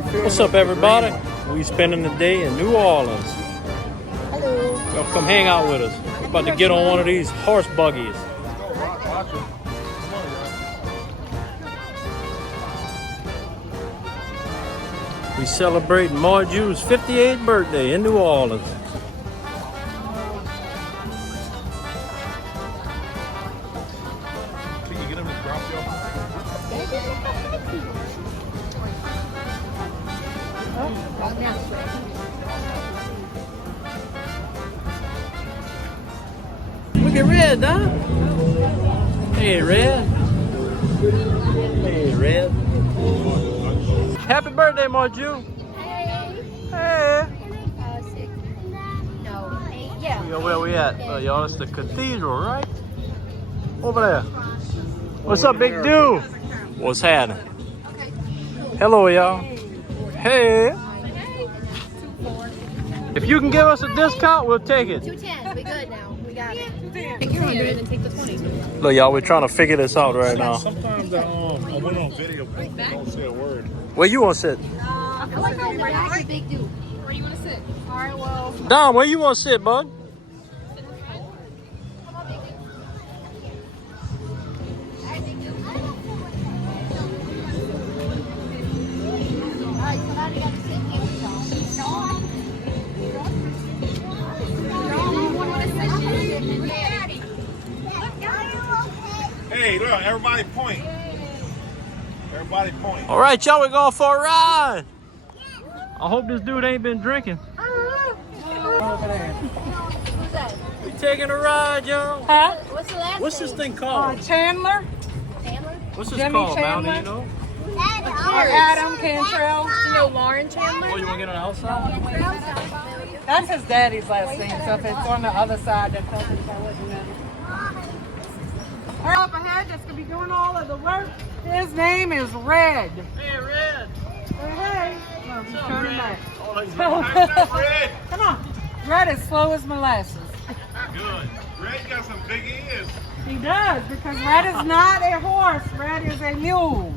What's up, everybody? We spending the day in New Orleans. Hello. Y'all come hang out with us. We're about to get on one of these horse buggies. We celebrating Marju's 58th birthday in New Orleans. Can you get him to drop you off? Look at Red, huh? Hey, Red. Hey, Red. Happy birthday, Marju. Hey. Yeah, where we at? Y'all, it's the cathedral, right? Over there. What's up, big dude? What's happening? Hello, y'all. Hey. If you can give us a discount, we'll take it. 210. We good now. We got it. Take your 100 and take the 20. Look, y'all, we're trying to figure this out right now. Sometimes I went on video, people don't say a word. Where you want to sit? I like how we're big dude. Where you want to sit? All right, well. Dom, where you want to sit, bud? Hey, look, everybody point. Everybody point. All right, y'all, we're going for a ride. I hope this dude ain't been drinking. Who's that? We taking a ride, y'all. Huh? What's the last What's name? this thing called? Chandler Chandler? What's this Jimmy called, Chandler? Mountie, you know? or Adam Cantrell. You know Lauren Chandler? Oh, you want to get on the outside? That's his daddy's last name, so if it's on the other side, that's probably I wouldn't know. Up ahead, that's gonna be doing all of the work. His name is Red. Hey, Red. Hey, no, he's turning back. Oh, he's Red. Come on. Red is slow as molasses. Good. Red got some big ears. He does, because Red is not a horse. Red is a mule.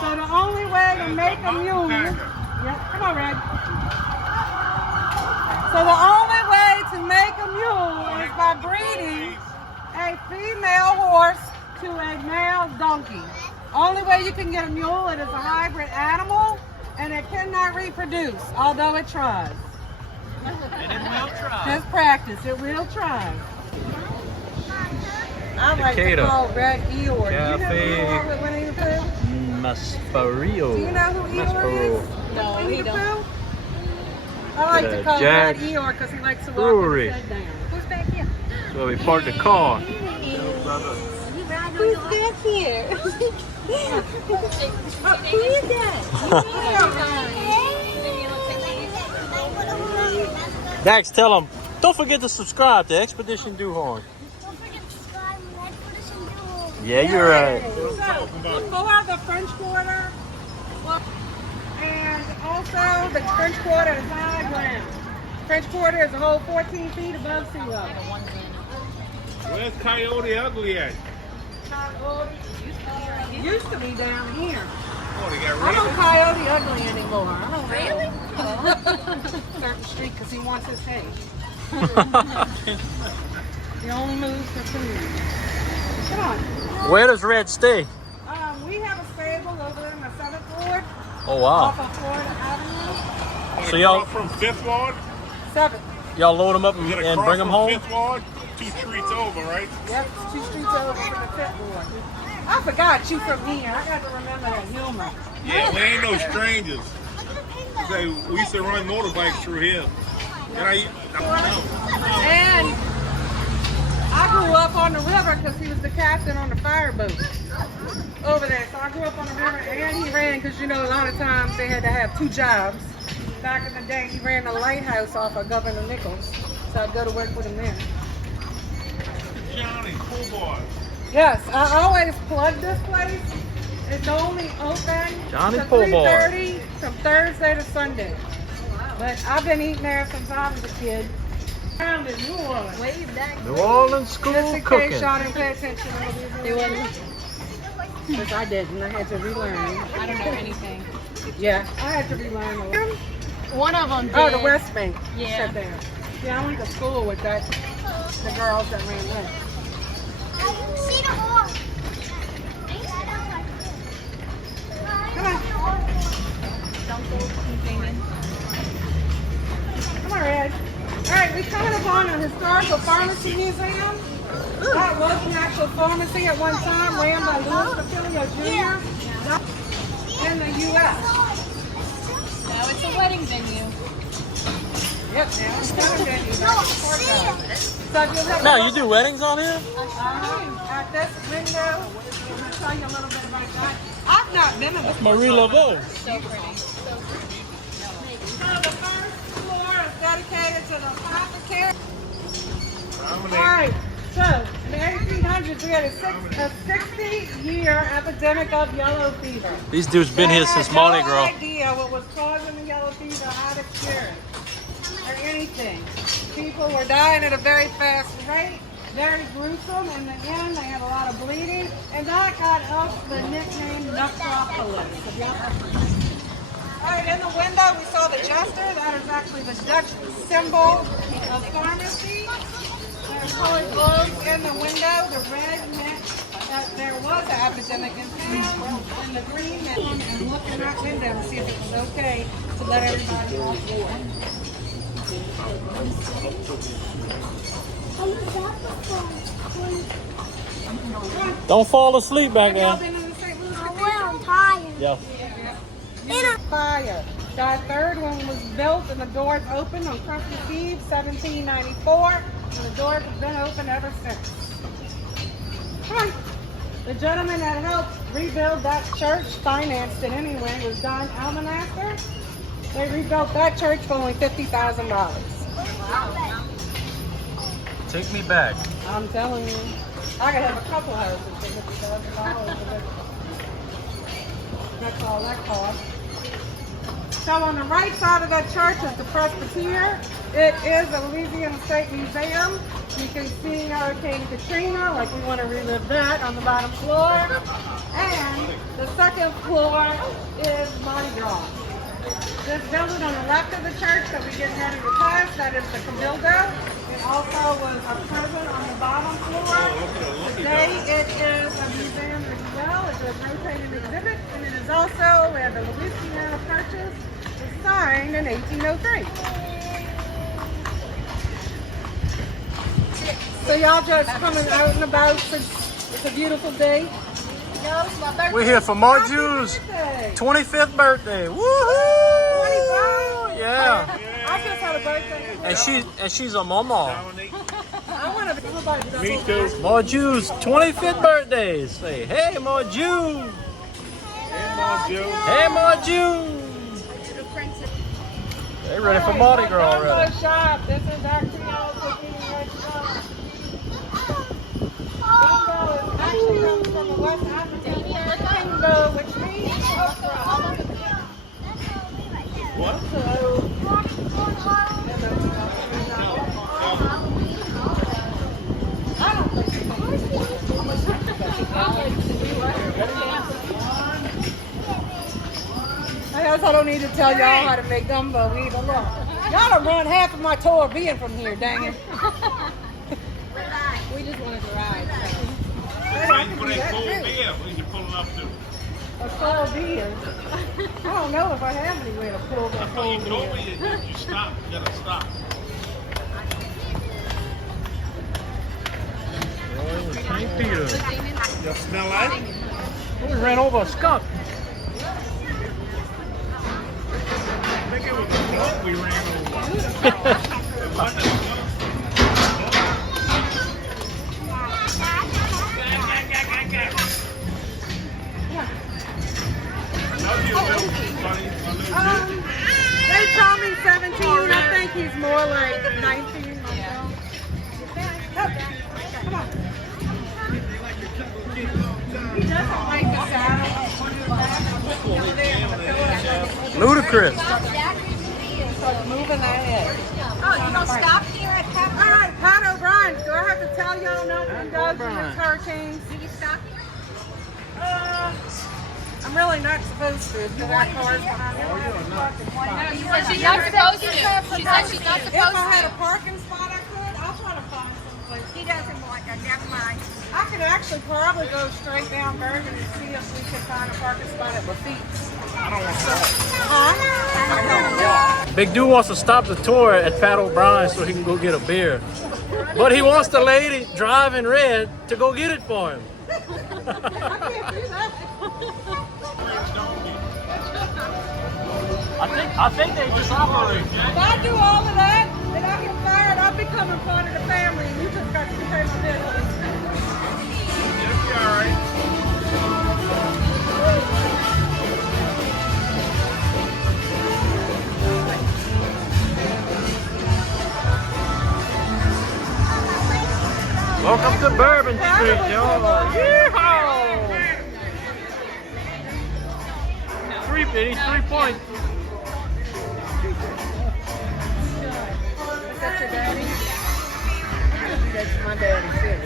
So the only way to make a mule, come on, Red. So the only way to make a mule is by breeding a female horse to a male donkey. Only way you can get a mule, it is a hybrid animal, and it cannot reproduce, although it tries. And it will try. Just practice, it will try. I like to Decatur. call Red Eeyore. Do you know who Cafe. Eeyore with Winnie the Pooh? Masparillo. Do you know who Eeyore is? No, Winnie he the don't. Pooh? I like to call Jack Red Eeyore because he likes to walk Brewery. with his head down. Who's back here? So we parked the car. Who's back here? Who is that? Dax, tell them, don't forget to subscribe to Expedition Duhorn. Don't forget to subscribe and like Expedition Duel. Yeah, you're right. So, look for the French Quarter. And also the French Quarter is high ground. French Quarter is a whole 14 feet above sea level. Where's Coyote Ugly at? It used to be down here. Oh, they got I don't Coyote Ugly anymore. I don't Really? certain street because he wants his hay. He only moves for food. Come on. Where does Red stay? We have a stable over there on the 7th Ward Oh, wow. off of Florida Avenue. So y'all from 5th Ward? 7th. y'all load them up You gotta and cross bring them from home? 5th Ward, 2 streets over, right? Yep, it's 2 streets over from the 5th Ward. I forgot you from here. I got to remember that humor. Yeah, we ain't no strangers. Say, we used to run motorbikes through here. And And I grew up on the river because he was the captain on the fireboat over there. So I grew up on the river and he ran because, you know, a lot of times they had to have 2 jobs. Back in the day, he ran the lighthouse off of Governor Nichols. So I'd go to work with him there. Johnny, cool boy. Yes, I always plug this place. It's only open Johnny to Pull Boy. 3:30 from Thursday to Sunday. But I've been eating there since I was a kid. Around in New Orleans. Wave that. New Orleans school Just in cooking. case y'all didn't pay attention. Because I didn't. I had to relearn. I don't know anything. Yeah, I had to relearn a lot. One of them did. Oh, the West Bank. Yeah. Shut down. Yeah, I went to school with that. The girls that ran that. See the horse. Come on. Come on, Red. All right, we coming upon a historical pharmacy museum. That was an actual pharmacy at one time, ran by Louis Papilio Jr. in the U.S. No, it's a wedding venue. Yep, now it's not a venue. So you'll have Now you do weddings on here? at this window. I'll tell you a little bit about that. I've not been in this. Marie Laveau. So pretty. So the first floor is dedicated to the apothecary. All right. So in the 1800s, we had a 60-year epidemic of yellow fever. These dudes been here since Mardi No Gras. idea what was causing the yellow fever, how to cure it, or anything. People were dying at a very fast rate, very gruesome. In the end, they had a lot of bleeding, and that got us the nickname necropolis. All right, in the window, we saw the jester. That is actually the Dutch symbol of pharmacy. There's colored globes in the window. The red meant that there was an epidemic in town, and the green meant and look in that window and see if it was okay to let everybody off board. Don't fall asleep back Have y'all there. been in the St. Louis? I'm tired. Yeah. Fire. That third one was built and the doors opened on Christmas Eve, 1794, and the doors have been open ever since. Come on. The gentleman that helped rebuild that church, financed it anyway, was Don Almanaster. They rebuilt that church for only $50,000. Take me back. I'm telling you. I could have a couple houses for $50,000. That's all that cost. So on the right side of that church is the Presbytery. It is a Louisiana State Museum. You can see Hurricane Katrina, like we want to relive that, on the bottom floor. And the second floor is Mardi Gras. This building on the left of the church that we're getting ready to pass, that is the Cabildo. It also was a prison on the bottom floor. Today it is a museum as well. It's a rotating exhibit, and it is also where the Louisiana Purchase was signed in 1803. So y'all just coming out and about. It's a beautiful day. We're here for Marju's Birthday. 25th birthday. Woohoo! 25? Yeah. I just had a birthday. And she's a mama. I want to be everybody. Me too. Marju's 25th birthday. Say, hey Marju. Hey Marju. They ready for Mardi Gras Gumbo already. shop. This is our Creole cooking restaurant. Gumbo is actually comes from the West African word kingo, which means okra. What? So, I don't think I guess I don't need to tell y'all how to make gumbo either. Look, y'all done run half of my tour being from here, dang it. We just wanted to ride. Waiting for that cold beer. Where's you pulling up to? A cold beer. I don't know if I have anywhere to pull that Oh, you cold told beer. me you stop. You gotta stop. St. Peter. You smell like? We ran over a skunk. I think it was the dog we ran over. It wasn't a skunk. Love you, Bill. Buddy. I love you. They told me 17. I think he's more like 19 myself. Come on. He doesn't like the saddle. Ludicrous. So moving ahead. Oh, you don't stop here at Pepper? All right, Pat O'Brien. Do I have to tell y'all nothing goes with hurricanes? Do you stop here? I'm really not supposed to because that car's behind me. No, you said she's not supposed to. She said she's not If supposed I had to. a parking spot, I could. I'll try to find someplace. He doesn't want that. Never mind. I could actually probably go straight down Bergen and see if we could find a parking spot at Lafitte's. I don't want to Huh? Big dude wants to stop the tour at Pat O'Brien's so he can go get a beer. But he wants the lady driving red to go get it for him. I can't do that. I think they just operate. If I do all of that and I get fired, I'll become a part of the family and you just got to pay my bills. You'll be all right. Welcome to Bourbon Street, y'all. Yeehaw! 3 points. Is that your daddy? That's my daddy too.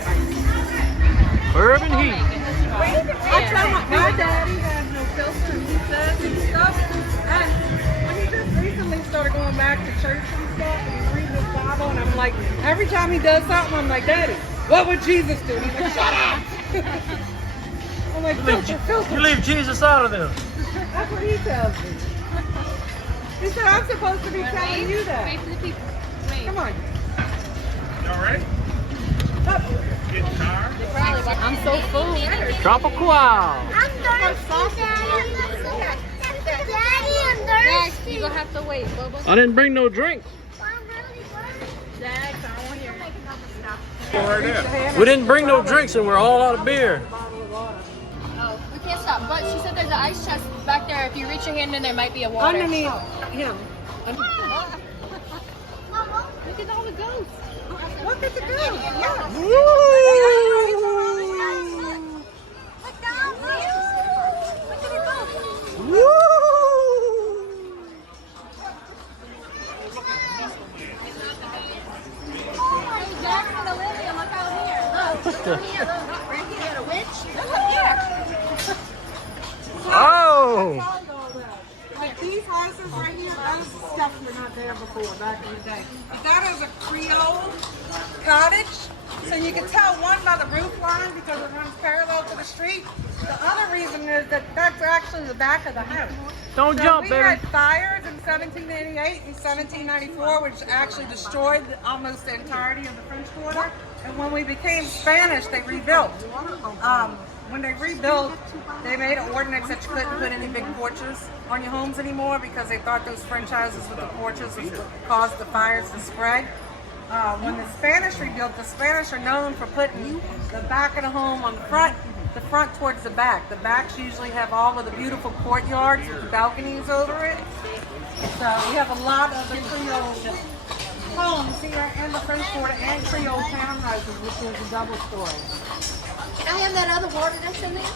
Bourbon Heat. I tell my daddy has no filter and he says and stuff. And when he just recently started going back to church and stuff and he's reading his Bible and I'm like, every time he does something, I'm like, Daddy, what would Jesus do? And he's like, shut up! I'm like, filter. You leave Jesus out of this. That's what he tells me. He said, I'm supposed to be telling you that. Wait for the people. Wait. Come on. All right? Up. Getting tired? I'm so full. Tropical. I'm thirsty, Daddy. Daddy, I'm Dax, thirsty. you're gonna have to wait, Bubba. I didn't bring no drinks. Dax, I don't want to hear. Go right there. We didn't bring no drinks and we're all out of beer. Oh, we can't stop. But she said there's an ice chest back there. If you reach your hand in, there might be a water. Underneath him. Look at all the ghosts. Look at the girl. Yeah. Jackson, Olivia, look out here. Look. Here, look. Frankie had a witch. Look here. Oh! Like these houses right here, those stuff were not there before, back in the day. But that is a Creole cottage. So you can tell one by the roof line because it runs parallel to the street. The other reason is that that's actually the back of the house. Don't So jump, we baby. had fires in 1788 and 1794, which actually destroyed almost the entirety of the French Quarter. And when we became Spanish, they rebuilt. When they rebuilt, they made an ordinance that you couldn't put any big porches on your homes anymore because they thought those French houses with the porches was what caused the fires to spread. When the Spanish rebuilt, the Spanish are known for putting the back of the home on the front towards the back. The backs usually have all of the beautiful courtyards with the balconies over it. So we have a lot of the Creole homes here in the French Quarter and Creole townhouses, which is a double story. Can I have that other water that's in there?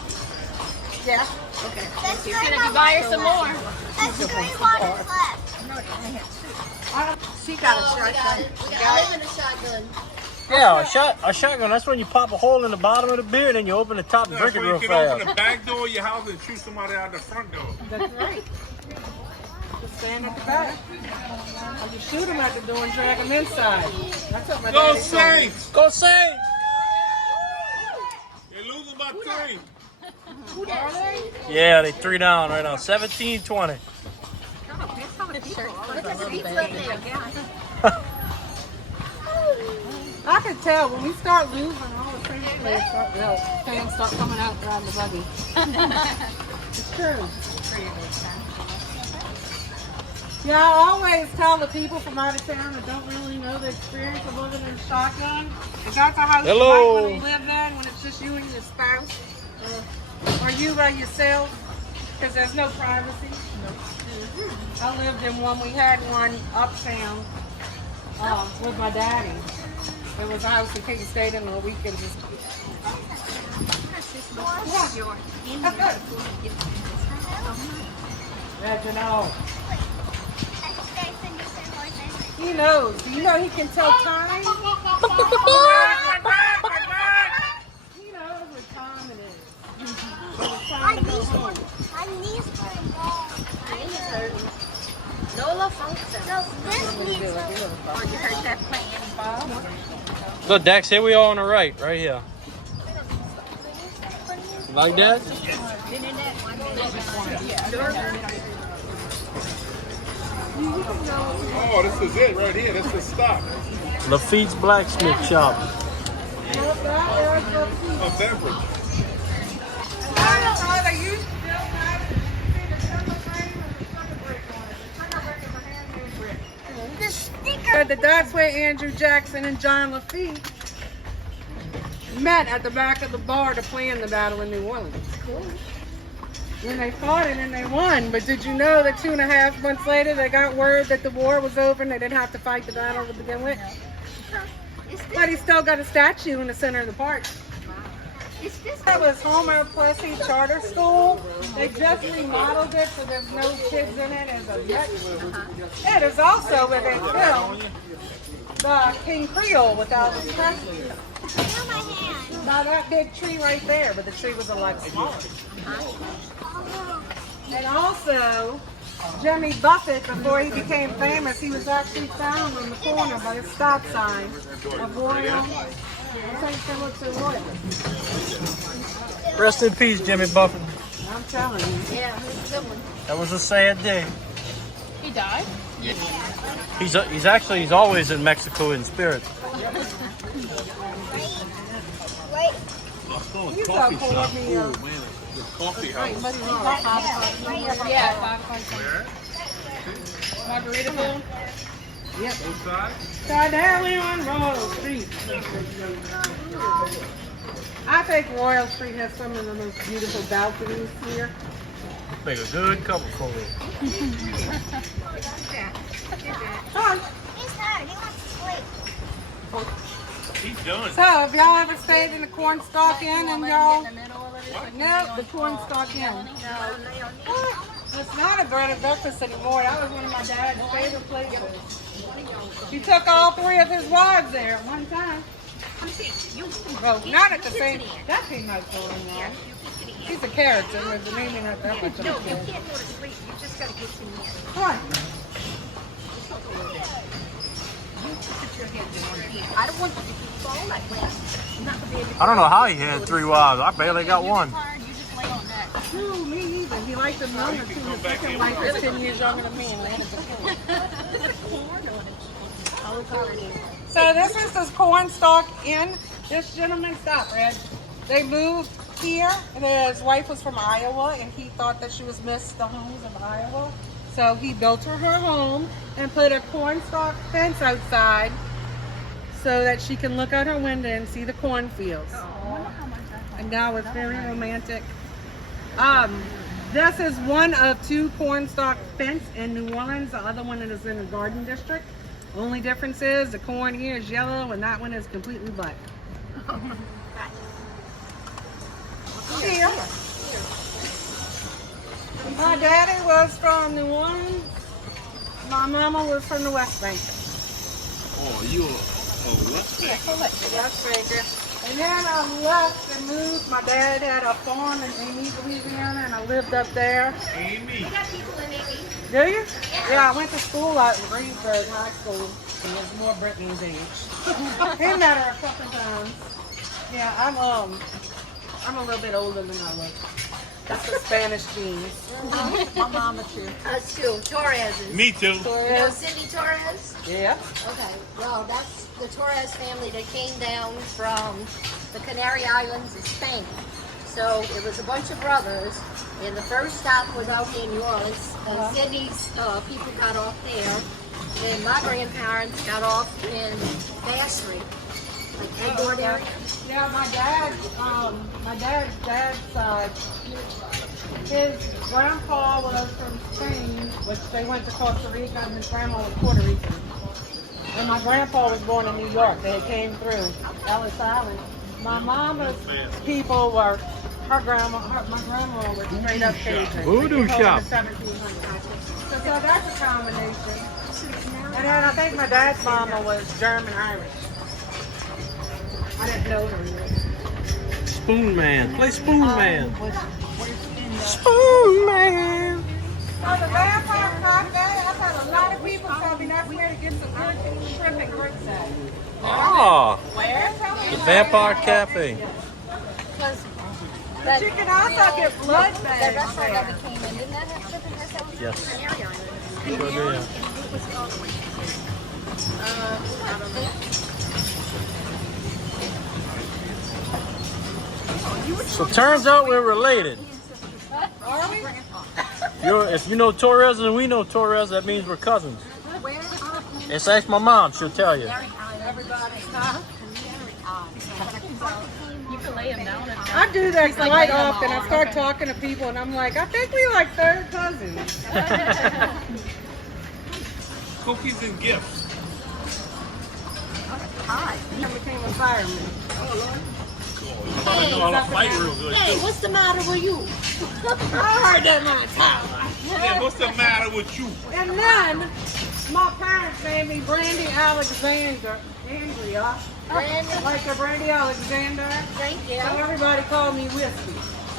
Yeah. Okay. Thank you. Can I buy her some more? That's 3 waters left. She got a Oh, we got shotgun. it. I live in a shotgun. Yeah, a shotgun. That's when you pop a hole in the bottom of the beer and then you open the top and That's drink it when real you can open fast. the back door of your house and shoot somebody out the front door. That's right. Just stand at the back. Or you shoot them at the door and drag them inside. That's what my Go daddy told me. Saints! Go Saints! You're losing by 3. Yeah, they 3 down right now. 17-20. I could tell when we start losing, all the French fans start coming out around the buggy. It's true. Yeah, I always tell the people from out of town that don't really know the experience of living in a shotgun. If that's a house Hello. you might want to live in when it's just you and your spouse, or you by yourself, because there's no privacy. I lived in one. We had one uptown with my daddy. It was a house that people stayed in on the weekends. Reginald. He knows. You know he can tell time. He knows what time it is. It's time to go home. Lola Funkson. No, this needs to. Oh, you heard that playing ball? Look, Dex, here we are on the right here. Like that? Oh, this is it right here. This is stop. Lafitte's Blacksmith Shop. A beverage. The sticker. That's where Andrew Jackson and John Lafitte met at the back of the bar to plan the battle in New Orleans. When they fought it and they won, but did you know that 2.5 months later they got word that the war was over and they didn't have to fight the battle to begin with? But he still got a statue in the center of the park. That was Homer Plessy Charter School. They just remodeled it so there's no kids in it as of yet. It is also where they filmed the King Creole with Elvis Presley. Feel my hand. Now that big tree right there, but the tree was a lot smaller. And also, Jimmy Buffett, before he became famous, he was actually found on the corner by a stop sign of Royal. Rest in peace, Jimmy Buffett. I'm telling you. Yeah, it was a good one. That was a sad day. He died? He's always in Mexico in spirit. Wait. You got for me. The coffee house. Yeah, 5 Margaritaville. Yep. Both sides? Carnally on Royal Street. I think Royal Street has some of the most beautiful balconies here. Make a good couple for me. Fun. He's tired. He wants to sleep. He's done. So, have y'all ever stayed in the Cornstalk Inn and y'all? No, the Cornstalk Inn. What? It's not a bread and breakfast anymore. That was one of my dad's favorite places. He took all 3 of his wives there at one time. Well, not at the same. That came out so long. He's a carriage, and there's maybe not that much of a kid. You can't go to sleep. You just got to get some in. Come on. I don't want you to fall like that. I'm not going to be able to. I don't know how he had 3 wives. I barely got one. You just lay on that. No, me either. He liked them younger too. The second wife was 10 years younger than me, and I had a So this is this Cornstalk Inn. This gentleman, stop, Red. They moved here, and his wife was from Iowa, and he thought that she was Miss the Homes of Iowa. So he built her home and put a cornstalk fence outside so that she can look out her window and see the cornfields. And that was very romantic. This is one of 2 cornstalk fence in New Orleans. The other one is in the Garden District. Only difference is the corn here is yellow and that one is completely black. Here. My daddy was from New Orleans. My mama was from the West Bank. Oh, you are what? West Bank. And then I left and moved. My dad had a farm in Amy, Louisiana, and I lived up there. Amy. Do you? Yeah, I went to school out in Greensburg High School. And it was more Brittany's age. He met her a couple times. Yeah, I'm a little bit older than I look. That's the Spanish genes. My mama too. Us too. Torres's. Me too. You know Cindy Torres? Yeah. Okay. Well, that's the Torres family that came down from the Canary Islands of Spain. So it was a bunch of brothers, and the first stop was out here in New Orleans. Cindy's people got off there. Then my grandparents got off in Bass Street, like Edward area. Yeah, my dad's dad's side, his grandpa was from Spain, which they went to Costa Rica, and his grandma was Puerto Rican. And my grandpa was born in New York. They came through Ellis Island. My mama's people were, my grandma was straight up Cajun. Voodoo shop. So that's a combination. And then I think my dad's mama was German-Irish. I didn't know her yet. Spoon Man. Play Spoon Man. Spoon Man. So the vampire cocktail, I've had a Ah, Where? the Vampire Cafe. Because But you can also get blood the bags restaurant that there. we came in, didn't that have chicken or something? Yes. Canary Island. Sure do. What was the other one? I don't know. So turns out we're related. Are we? If you know Torres and we know Torres, that means we're cousins. Where? It's ask my mom, she'll tell you. Everybody. Huh? You can lay him down. I do that like quite laying them often. I all. start talking to people and I'm like, I think we like third cousins. Cookies and gifts. Hi. I became a fireman. I know how to fight real good. Hey, too. what's the matter with you? I heard that my time. Yeah, what's the matter with you? And then my parents named me Brandy Alexander. Andrea. Brandy. Like a Brandy Alexander. Thank you. So everybody called me Whiskey.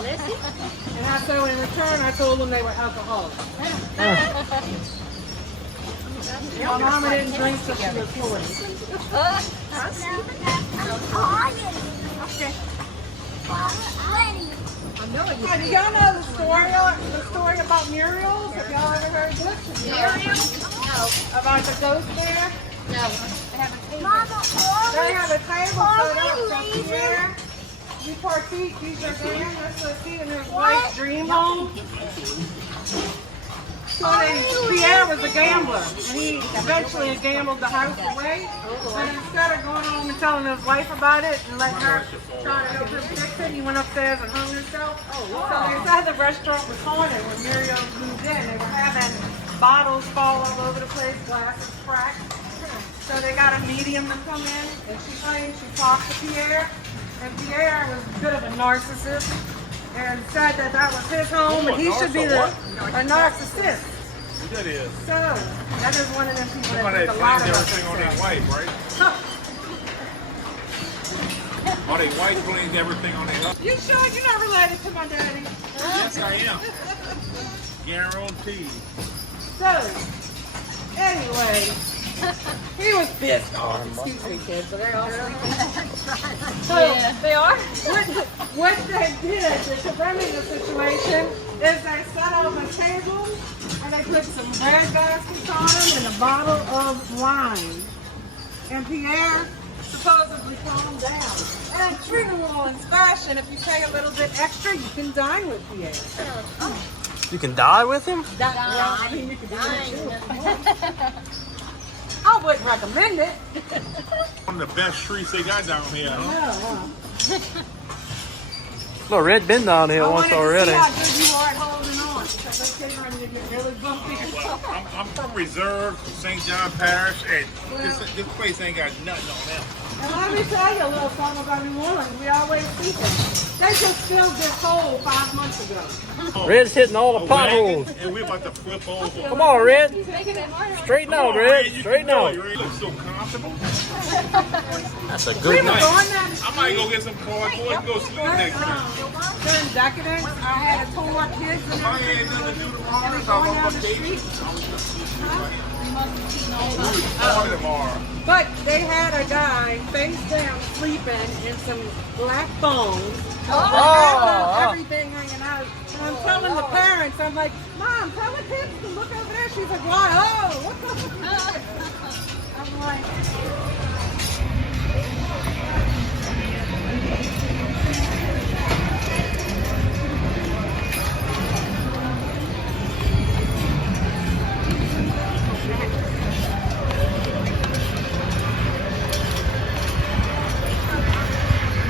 And so in return, I told them they were alcoholics. My mama didn't drink till she was 40. Hey, do y'all know the story about Muriel's? Have y'all ever heard this? Muriel? No. About the ghost there? No. They have a table set up so Pierre, you partake, these are them, that's what he and his wife's dream home. So Pierre was a gambler, and he eventually gambled the house away. But instead of going home and telling his wife about it and letting her try to help him fix it, he went upstairs and hung himself. So they said the restaurant was haunted when Muriel moved in. They were having bottles fall all over the place, glasses cracked. So they got a medium to come in, and she claimed she talked to Pierre, and Pierre was a bit of a narcissist, and said that that was his home, and he should be a narcissist. That is. So that is one of them people that Somebody think a lot blames about everything on their themselves. wife, right? Or their wife blames everything on their husband. You sure you're not related to my daddy? Yes, I am. Guaranteed. So anyway, he was pissed off. Excuse me, kids, but they're all So Yeah, they are. what they did to remedy the situation is they set up a table and they put some bread baskets on them and a bottle of wine. And Pierre supposedly calmed down. And in true New Orleans fashion, if you pay a little bit extra, you can dine with Pierre. You can die with him? I mean, you can do that too. I wouldn't recommend it. One of the best streets they got down here. Huh? Look, Red been down here once already. I wanted to see how good you are at holding on. Because that's getting ready to get really bumpy. Well, I'm from Reserve, St. John Parish, and this place ain't got nothing on them. And let me tell you a little something about New Orleans. We always see them. They just filled this hole 5 months ago. Red's hitting all the potholes. And we're about to flip over. Come on, Red. Straighten out, Come on, Red. man, you Straighten can do out. it. You look so comfortable. That's a We good were night. going down the I might go get some cardboard and go sleep next time. during decadence. I had a tour kids and I everything. ain't nothing to do tomorrow. And I'm they going on down the vacation. street. Party tomorrow. But they had a guy face down sleeping in some black bones. Everything hanging out. And I'm telling the parents, I'm like, Mom, tell the kids to look over there. She's like, why? Oh, what the I'm like,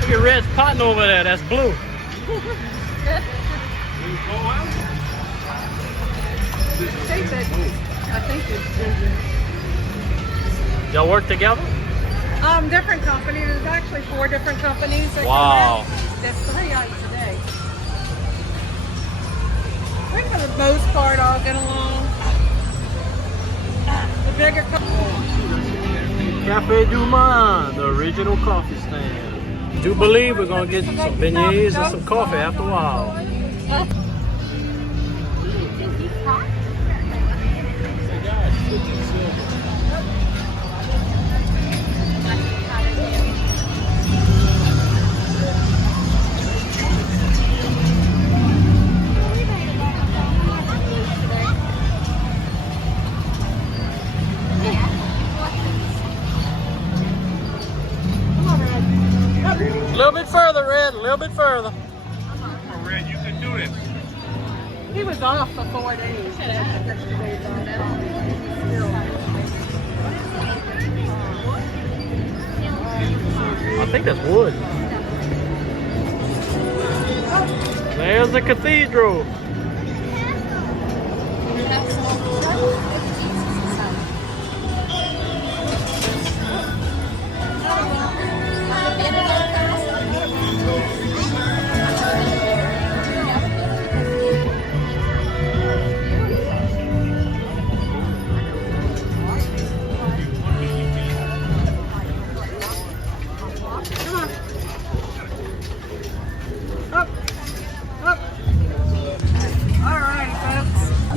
Look at Red's potting over there. That's blue. I think it's ginger. Y'all work together? Different companies. There's actually 4 different companies. That Wow. come in. There's 3 out today. I think for the most part, I'll get along. The bigger companies. Cafe Du Monde, the original coffee stand. Do believe we're gonna get some beignets and some coffee after a while. Red, a little bit further. Come on, Red, you can do this. He was off for 4 days. I think that's wood. There's the cathedral.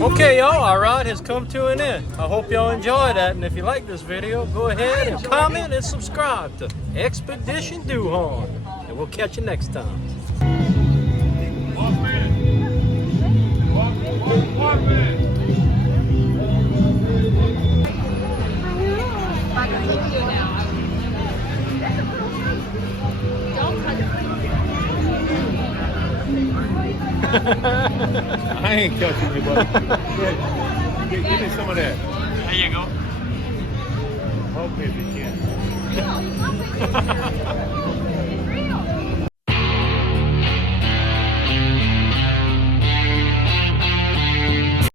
Okay, y'all, our ride has come to an end. I hope y'all enjoyed that, and if you like this video, go ahead and comment and subscribe to Expedition Doohorn, and we'll catch you next time. I ain't touching you, buddy. Give me some of that. There you go. Help me if you can.